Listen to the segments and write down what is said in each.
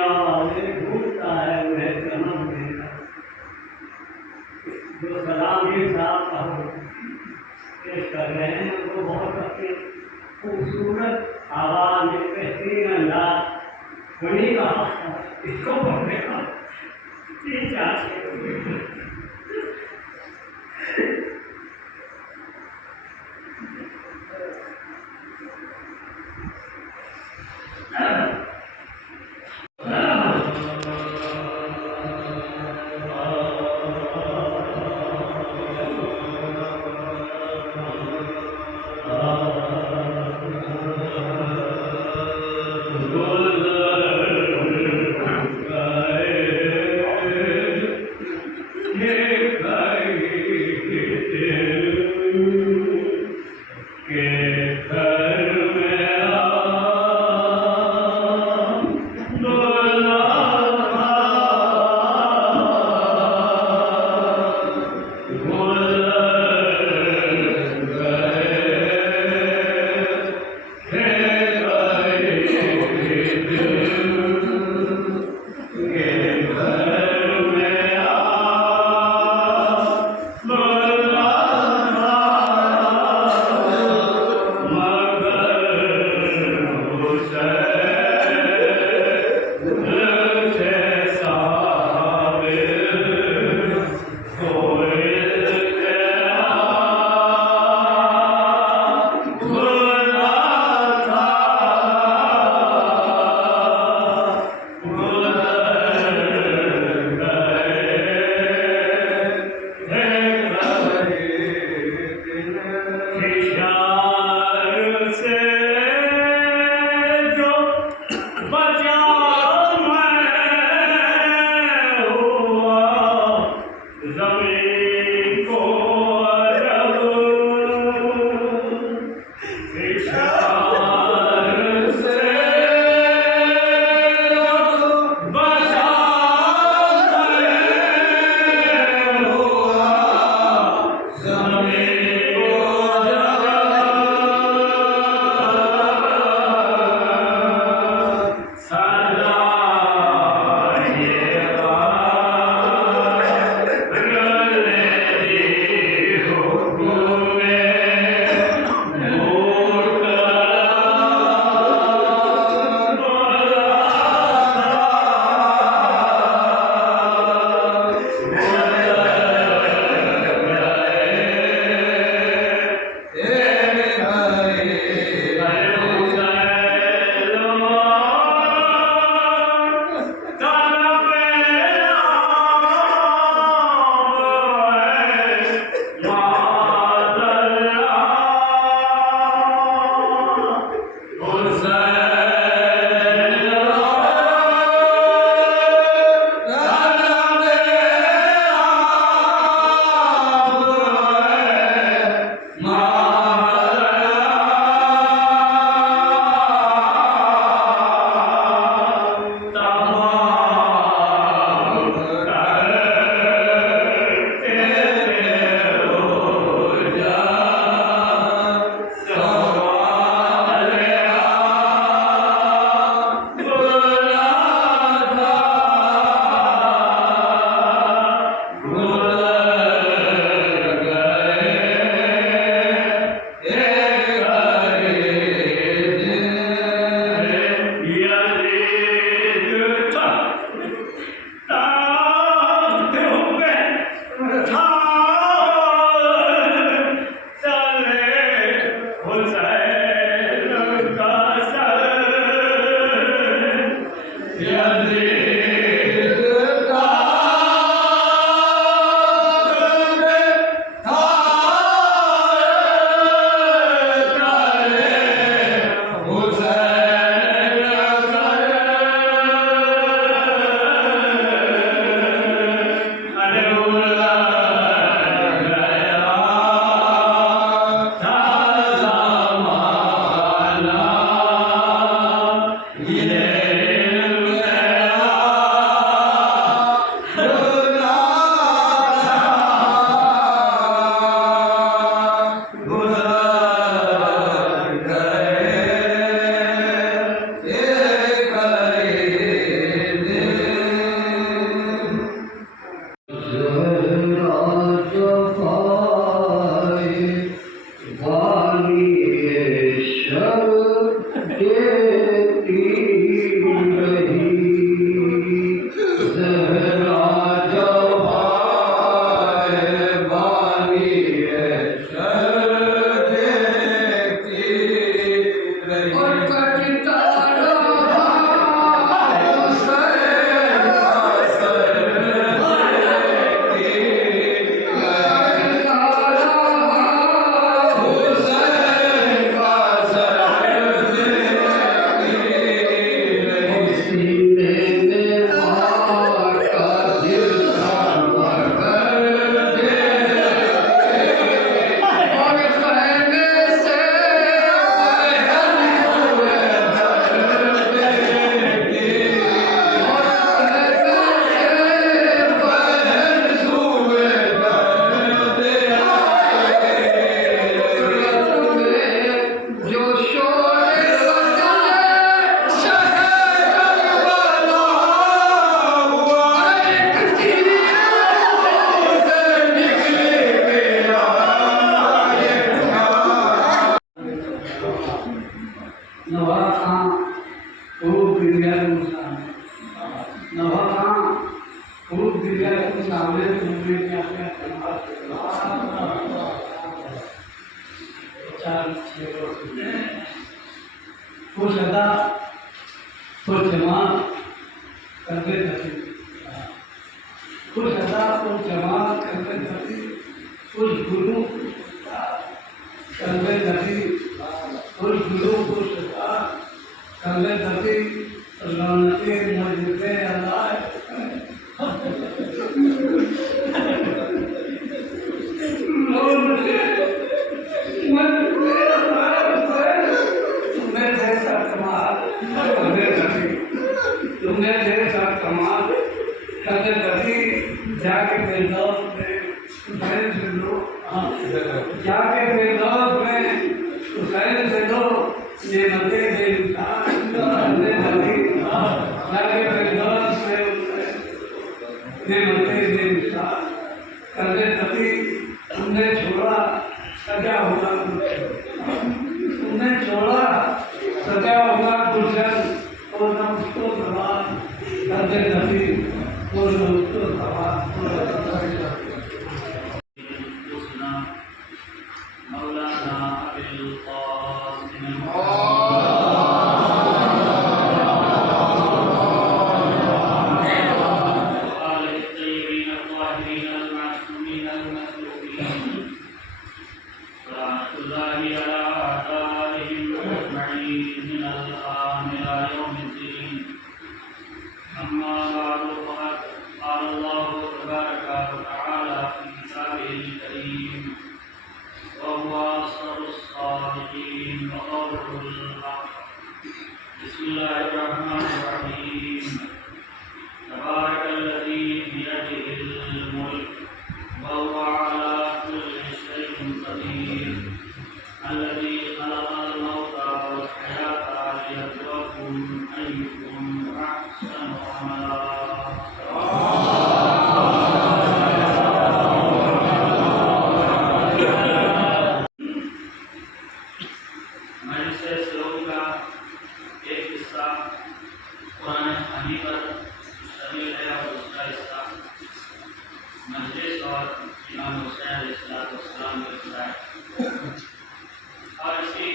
दुनिया वाले ढूंढता है उन्हें जन्म देना। जो सलाम ये साहब पेश कर रहे हैं उनको बहुत अच्छे खूबसूरत आवाज में बेहतरीन अंदाज बड़ी कहा इसको पढ़ने का तीन चार नवाखां खूब गिरिया तुम सामने, नवाखां खूब गिरिया तुम सामने, तुमने क्या क्या कहा चार खुश अदा खुश जमात करते थी, खुश अदा खुश जमात करते थी, खुश गुरु करते थी, खुश गुरु खुश अदा करते थी, रौनके मजबूते अल्लाह तुमने ढेर सारा कमाल करते कभी जाके फिरदौस में हुसैन से लो, जाके फिरदौस में हुसैन से लो नेमतें दे करते कभी जाके फिरदौस में नेमतें दे करते कभी तुमने छोड़ा सजा होगा, तुमने छोड़ा सजा होगा गुलशन और हम उसको सवाल करते नबी और उसको सवाल मौलाना अबुल कासिम और इसी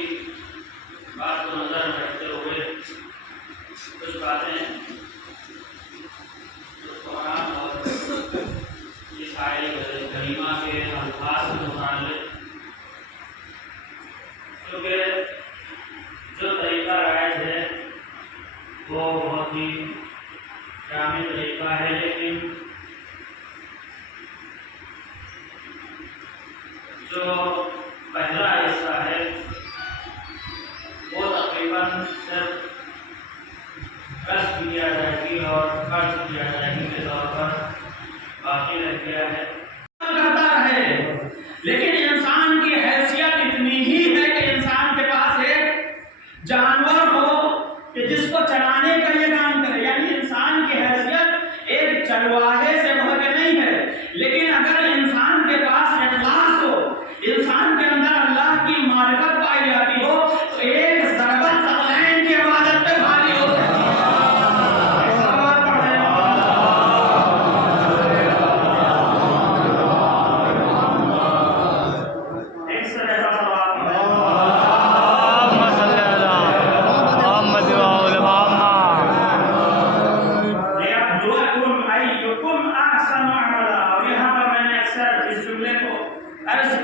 बात को नजर में रखते हुए कुछ बातें कुरान और इस आयत करीमा के अल्फाज से मुताल्लिक़, क्योंकि जो तरीका राइज है वो बहुत ही जामी तरीका है, लेकिन जो पहला हिस्सा है वो तकरीबन सिर्फ रस्म किया जाएगी और खर्च किया जाएगी के तौर पर बाकी रह गया है। करता है, लेकिन इंसान की हैसियत इतनी ही है कि इंसान के पास एक जानवर हो कि जिसको चलाने का ये काम करे, यानी इंसान की हैसियत एक चरवाहे से बढ़ के नहीं है, लेकिन अगर इंसान के पास इखलास हो, इंसान के अंदर अल्लाह की मारिफत पाई जाती हो, तो एक ज़रबत सकलैन की इबादत पे भारी हो सकती है।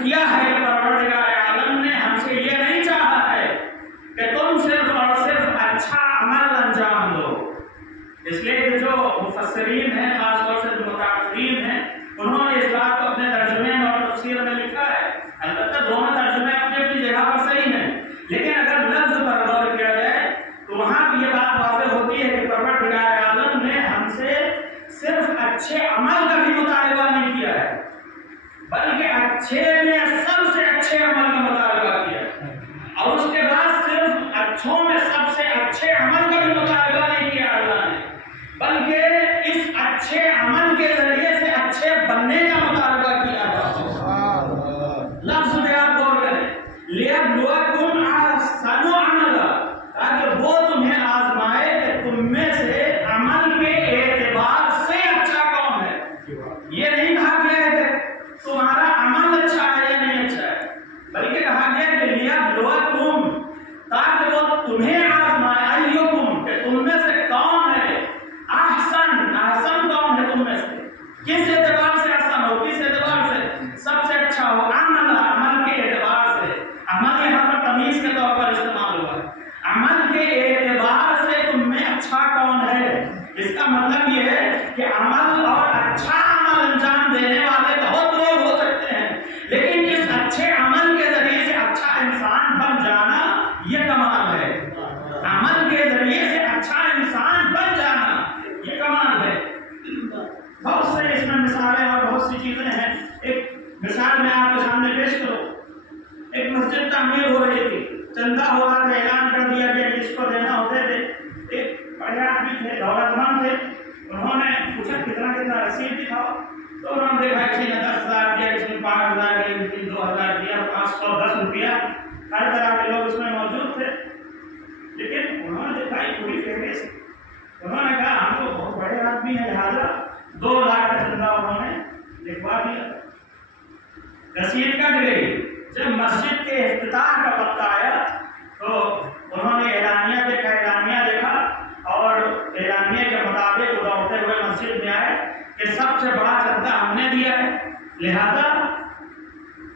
किया है परवरदिगार आलम ने हमसे ये नहीं चाहा है कि तुम सिर्फ और सिर्फ अच्छा अमल अंजाम दो, इसलिए कि जो मुफस्सिरीन हैं, खासतौर से जो मुताअख्खीरीन हैं, उन्होंने इस बात को अपने तर्जुमे में और तफसीर में लिखा है। अलबत्ता दोनों तर्जुमे अपनी अपनी जगह पर सही हैं, लेकिन अगर लफ्ज़ पर गौर किया जाए तो वहाँ भी ये बात वाज़ेह होती है कि परवरदिगार आलम ने हमसे सिर्फ अच्छे अमल का भी मुतालबा नहीं किया है, बल्कि अच्छे में सबसे अच्छे अमल का मुतालबा किया, और उसके बाद सिर्फ अच्छों में सबसे अच्छे अमल का भी मुतालबा नहीं किया अल्लाह ने, बल्कि इस अच्छे अमल के जरिए से अच्छे बनने का मुतालबा किया लफ्ज़ में आप गौर करें, लियब्लुवकुम अहसनु अमला, तमीज के तौर पर इस्तेमाल हुआ है। अमल के एतबार से तुम में अच्छा कौन है, इसका मतलब ये है कि अमल और अच्छा अमल अंजाम देने वाले बहुत लोग हो सकते हैं, लेकिन इस अच्छे अमल के जरिए से अच्छा इंसान बन जाना ये कमाल है। अमल के जरिए से अच्छा इंसान बन जाना ये कमाल है। बहुत से इसमें मिसालें और बहुत सी चीजें हैं। एक मिसाल मैं आपके सामने पेश करूं। एक मस्जिद तामीर हो रही थी, चंदा हो रहा था, ऐलान कर दिया गया जिसको देना होते थे। एक बड़े आदमी थे, दौलतमंद थे, उन्होंने पूछा कितना कितना रसीद दिखाओ, तो उन्होंने देखा किसी ने 10,000 दिया, किसी ने 5,000 दिया, किसी ने 2,000 दिया, 510 रुपया। हर तरह के लोग उसमें मौजूद थे, लेकिन उन्होंने दिखाई पूरी फेमस। उन्होंने कहा हम तो बहुत बड़े आदमी हैं, लिहाजा 2 लाख का चंदा उन्होंने लिखवा दिया। रसीद कट गई। जब मस्जिद के इफ्तिताह का वक्त आया तो उन्होंने एलानिया देखा और एलानिया के मुताबिक दौड़ते हुए मस्जिद में आए कि सबसे बड़ा चंदा हमने दिया है, लिहाजा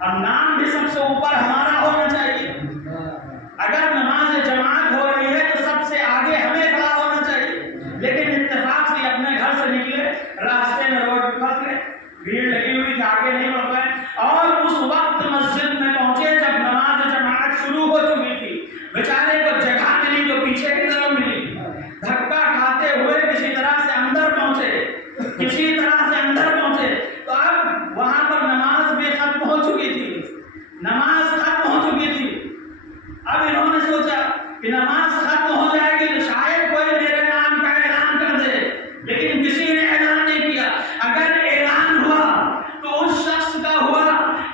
अब नाम भी सबसे ऊपर हमारा होना चाहिए। अगर नमाज जमात हो रही है तो सबसे आगे हमें खड़ा होना चाहिए। लेकिन इत्तेफाक से अपने घर से निकले, रास्ते में रोड पर फंस गए, भीड़ लगी हुई थी, आगे नहीं बढ़ पाए और उस वक्त मस्जिद में पहुंचे जब नमाज जमात शुरू हो चुकी थी। बेचारे को जगह मिली तो पीछे की तरफ मिली, धक्का खाते हुए किसी तरह से अंदर पहुंचे, तो अब वहां पर नमाज भी खत्म हो चुकी थी। अब इन्होंने सोचा कि नमाज खत्म हो जाएगी तो शायद कोई मेरे नाम का ऐलान कर दे, लेकिन किसी ने ऐलान नहीं किया। अगर ऐलान हुआ तो उस शख्स का हुआ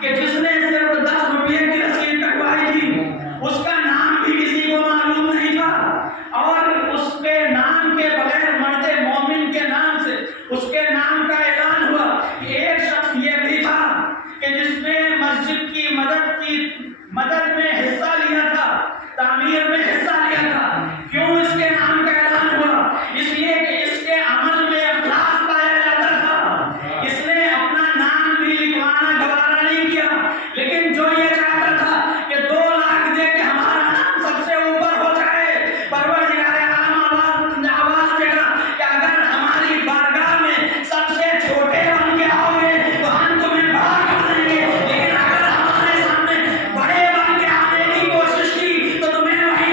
कि जिसने सिर्फ 10 रुपये की रसीद कटवाई थी, उसका नाम भी किसी को मालूम नहीं था और उसके नाम के बगैर मर्दे मोमिन के नाम से उसके नाम का ऐलान हुआ। एक शख्स ये भी था कि जिसने मस्जिद की मदद में हिस्सा लिया था, तामीर में हिस्सा लिया था। क्यों इसके नाम का ऐलान हुआ? इसलिए कि इसके अमल में इखलास पाया जाता था। इसने अपना नाम भी लिखवाना गवारा नहीं किया, लेकिन जो ये चाहता था कि 2 लाख दे के हमारा नाम सबसे ऊपर हो जाए, परवरदिगार आलम आवाज देगा कि अगर हमारी बारगाह में सबसे छोटे बन के आओगे तो हम तुम्हें बड़ा कर देंगे, लेकिन अगर हमारे सामने बड़े बन के आने की कोशिश की तो तुम्हें वहीं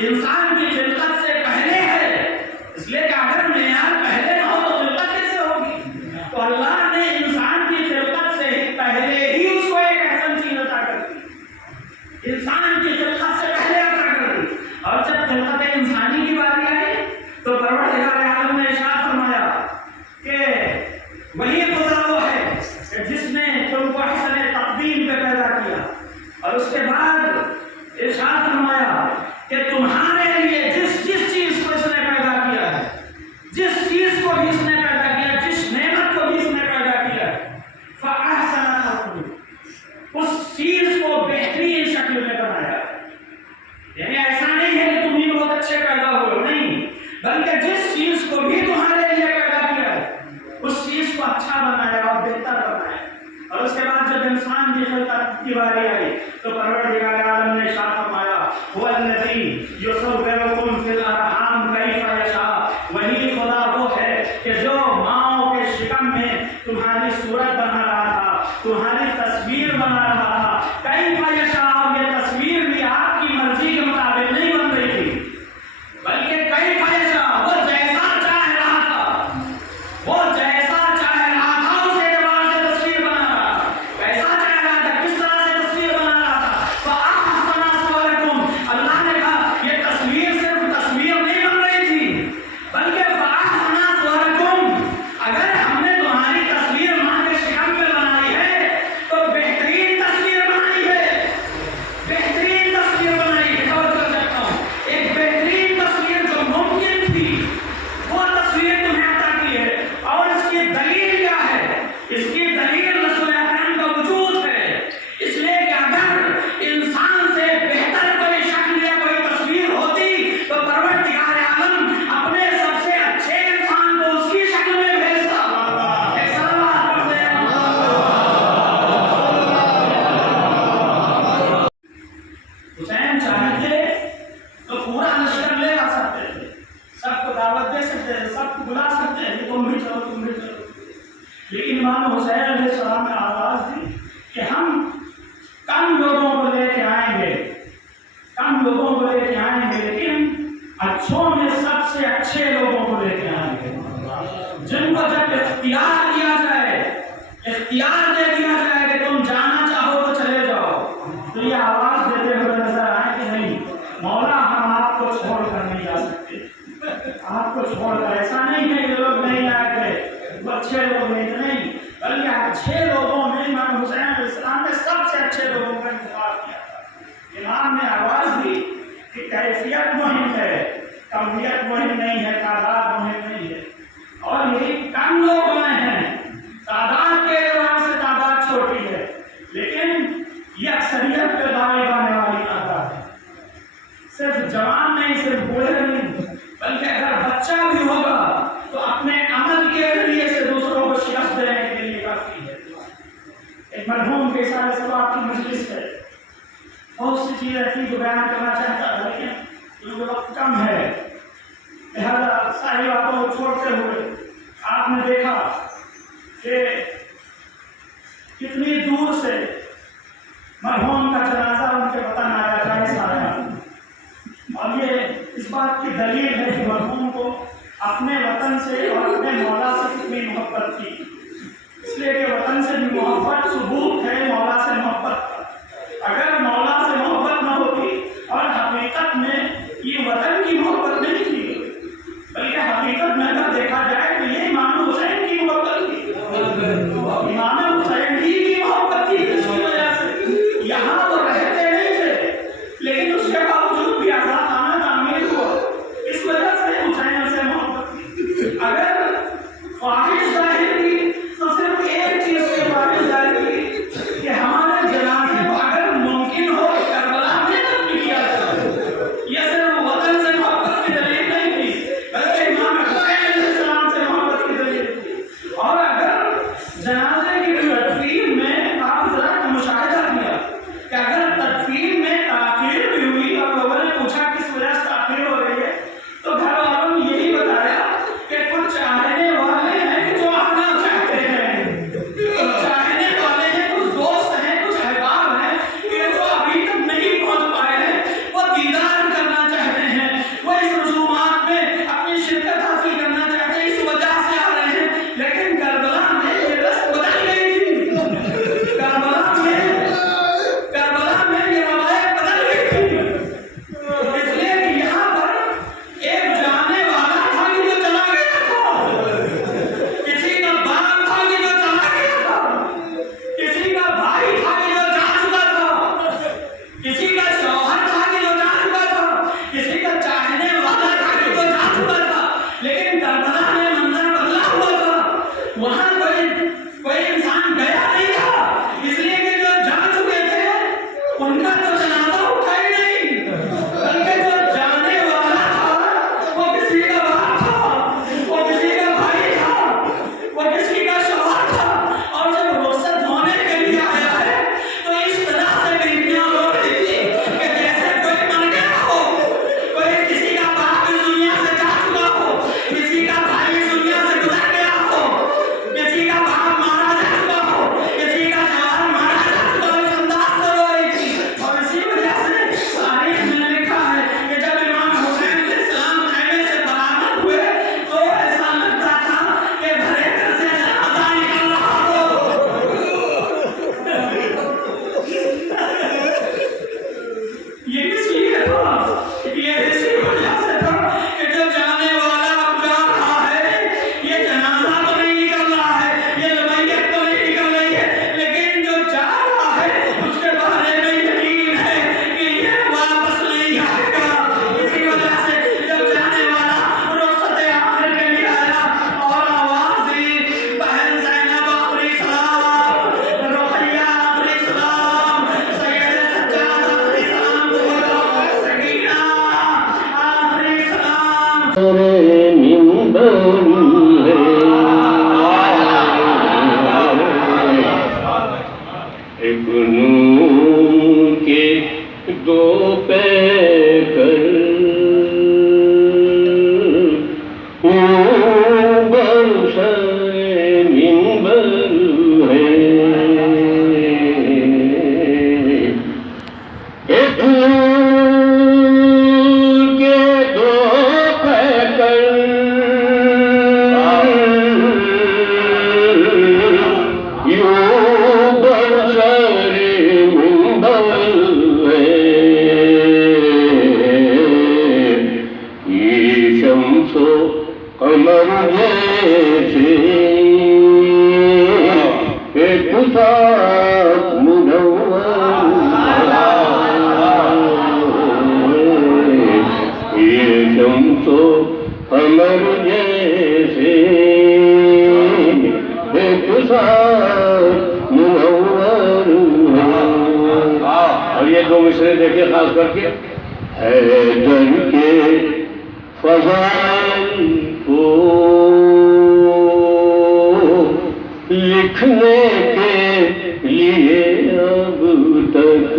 इंसान की खिलकत से पहले है, इसलिए कि अगर मेयार पहले ना हो तो खिलकत कैसे होगी? तो अल्लाह ने इंसान की खिलकत से पहले ही उसको एक ऐसी चीज अता कर दी, इंसान की खिलकत से पहले अता कर दी। और जब खिलकत इंसानी की बारी आई तो परवरदिगार आलम ने इरशाद फरमाया कि वही खुदा वो है कि जिसने तुमको हसन तक़दीम पे पैदा किया, और उसके बाद इरशाद फरमाया कि तुम्हारे लिए जिस जिस चीज को इसने पैदा किया है, जिस चीज को भी इसने पैदा किया, जिस नेमत को भी इसने पैदा किया है, फ़अहसन तक़वीम, उस चीज को बेहतरीन शक्ल में बनाया। यानी ऐसा नहीं है कि तुम ही बहुत अच्छे पैदा हुए, नहीं, बल्कि जिस चीज को भी तुम्हारे लिए पैदा किया है उस चीज को अच्छा बनाया और बेहतर बनाया। और उसके बाद जब इंसान की खिलकत की बारी आई तो परवरदिगार आलम ने इरशाद फरमाया हुवल्लज़ी युसव्विरुकुम फिल अरहाम कैफ़ यशा, वही खुदा वो है कि जो माँओं के शिकम में तुम्हारी सूरत बना रहा था, तुम्हारी तस्वीर बना रहा था। कैफ़ यशा, और ये तस्वीर भी आपकी मर्जी के मुताबिक नहीं बन रही थी, बल्कि कैफ़ यशा, वो जैसा चाह रहा था, वो जैसा चाह रहा था उस एतबार से तस्वीर बना रहा था, कैसा चाह रहा था, किस तरह से तस्वीर बना रहा था। फ़अहसन सुवरकुम, अल्लाह ने कहा ये तस्वीर सिर्फ तस्वीर नहीं बन रही थी, बल्कि फ़अहसन सुवरकुम, अगर हमने तुम्हारी तस्वीर माँ के शिकम में बनाई है तो बेहतरीन तस्वीर बनाई है, बेहतरीन तस्वीर बनाई है। और कर सकता हूँ एक बेहतरीन तस्वीर जो मुमकिन थी वो तस्वीर तुम्हें अता की है। और इसकी दलील क्या है? इसकी दलील रसूल अकरम का वजूद है। इसलिए कि अगर इंसान से बेहतर कोई शक्ल या कोई तस्वीर होती तो परवरदिगार आलम अपने सबसे अच्छे इंसान को उसकी शक्ल में भेजता। ऐसा बात करते हैं। हुसैन चाहते तो पूरा लश्कर ले आ सकते थे, सबको दावत दे सकते थे, सबको बुला सकते थे, तुम भी चलो, तुम भी चलो। लेकिन इमाम हुसैन अलैहिस्सलाम ने आवाज दी कि हम कम लोगों को लेके आएंगे, कम लोगों को लेके आएंगे, लेकिन अच्छों में सबसे अच्छे लोगों को लेके आएंगे, जिनको जब इख्तियार दिया जाए, इख्तियार दे दिया जाए कि तुम जाना चाहो तो चले जाओ, तो ये आवाज देते हुए नजर आए कि नहीं मौला, हम आपको छोड़ कर नहीं जा सकते, आपको छोड़कर। ऐसा नहीं है कि लोग नहीं आए थे, वो अच्छे लोग नहीं, बल्कि अच्छे लोगों में इमाम हुसैन अलैहिस्सलाम ने सबसे अच्छे लोगों का इंतखाब किया था। इमाम ने आवाज दी कि कैफियत मुहिम है, कमियत मुहिम नहीं है, तादाद मुहिम नहीं है। और यही कम लोग आए हैं, तादाद के एतबार से तादाद छोटी है, लेकिन ये अक्सरियत पे गालिब आने वाली तादाद है। सिर्फ जवान नहीं, सिर्फ बूढ़े नहीं, बल्कि अगर बच्चा भी होगा तो अपने अमल के जरिए से दूसरों को शिकस्त देने के लिए काफी है। एक मरहूम के इशारे से आपकी मजलिस है, बहुत सी चीजें थी जो बयान करना चाहता था, लेकिन वक्त कम है, लिहाजा सारी बातों को छोड़ते हुए आपने देखा कि कितनी दूर से मरहूम का जनाजा उनके वतन आया, जायज़ आया। और ये इस बात की दलील है कि मरहूम को अपने वतन से और अपने मौला से कितनी मोहब्बत थी। इसलिए कि वतन से भी मोहब्बत सबूत है मौला से मोहब्बत का। अगर मौला से मोहब्बत न होती, और हकीकत में ये वतन की मोहब्बत नहीं थी, बल्कि हकीकत में अगर देखा जाए तो ये इमाम हुसैन की मोहब्बत थी, इमाम हुसैन ही की मोहब्बत थी, जिसकी वजह से यहाँ वो रहते नहीं थे, लेकिन उसके बावजूद भी आज़ाद खाना तामीर हुआ, इस वजह से हुसैन से मोहब्बत थी। अगर ख्वाहिश जाहिर की तो सिर्फ एक चीज की ख्वाहिश जाहिर की कि हमारे जनाजे को अगर मुमकिन ایک نور کے دو پیکر برسر منبر ہے ایک نور کے دو پیکر قمر جیسے ایک ساتھ منور یہ شمس و قمر جیسے ایک ساتھ منور اور یہ دو مصرے دیکھیں خاص کر کے حیدر کے فضائل کو لکھنے کے لیے اب تک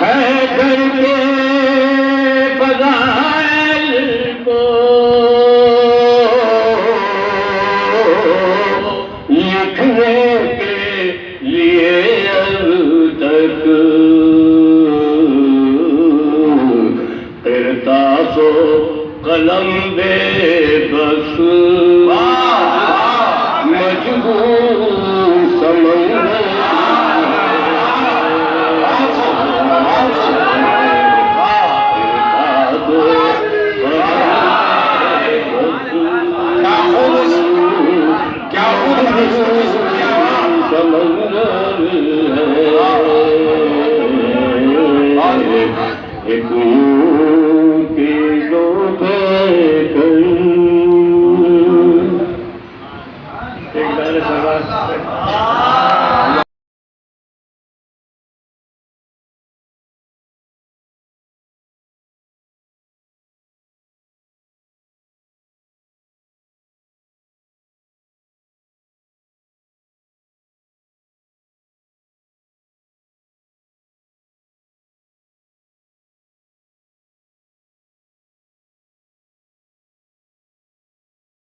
حیدر کے فضائل کو لکھنے کے لیے اب تک قرطاس و قلم بے